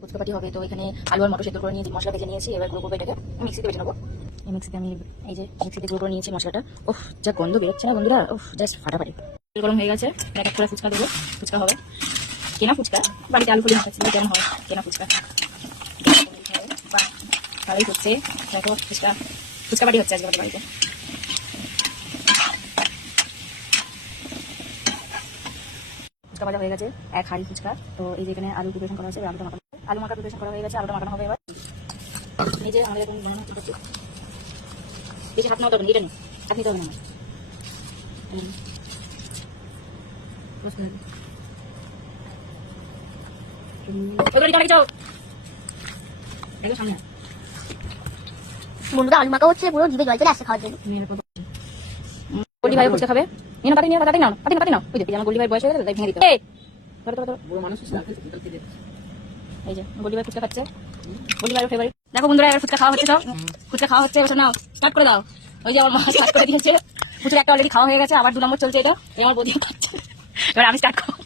ফুচকাপাটি হবে। তো এখানে আলু আর মটর সেদ্ধ করে নিয়েছি, মশলা ভেজে নিয়েছি। এবার গুঁড়ো করবো এটাকে, মিক্সিতে বেটে নেবো। এই মিক্সিতে আমি এই যে মিক্সিতে গুঁড়ো করে নিয়েছি মশলাটা। ওহ, যা গন্ধ বেরোচ্ছে না বন্ধুরা, ওহ জাস্ট ফাটাফাটি। তেল গরম হয়ে গেছে, এক এক করে ফুচকা দেবো। ফুচকা হবে কেনা ফুচকা, বাড়িতে আলু ফুলি মাখাচ্ছি কেমন হয় কেনা ফুচকা। ভালোই হচ্ছে, দেখো ফুচকাপাটি হচ্ছে আজকে আমাদের বাড়িতে। ফুচকা ভাজা হয়ে গেছে, এক হাঁড়ি ফুচকা। তো এই যে এখানে আলু প্রিপারেশন করা হয়েছে, আলু মাখা প্রিপারেশন করা হয়ে গেছে, আলুটা মাখানো হবে। এবার এই যে আমাদের এখন বানানো করছি, বেশি হাত নেওয়া তো এটা নেই, হাত নিতে হবে না বন্ধুরা আলু মাখা হচ্ছে, পুরো জিভে জল চলে আসছে খাওয়ার জন্য। গোল্ডি ভাই ফুচকা খাবে, নিয়ে না পাতি নিয়ে পাতি নাও, পাতি নাও। ওই যে আমার গোল্ডি ভাই বয়স হয়ে গেছে, তাই ভেঙে দিতে। এই যে গোল্ডি ভাই ফুচকা খাচ্ছে, গোল্ডি ভাইয়ের ফেভারিট। দেখো বন্ধুরা এবার ফুচকা খাওয়া হচ্ছে, সব ফুচকা খাওয়া হচ্ছে। এবার নাও স্টার্ট করে দাও। ওই যে আমার মা স্টার্ট করে দিয়েছে, ফুচকা একটা অলরেডি খাওয়া হয়ে গেছে, আবার 2 নম্বর চলছে। এটা আমার বৌদি খাচ্ছে, এবার আমি স্টার্ট করবো।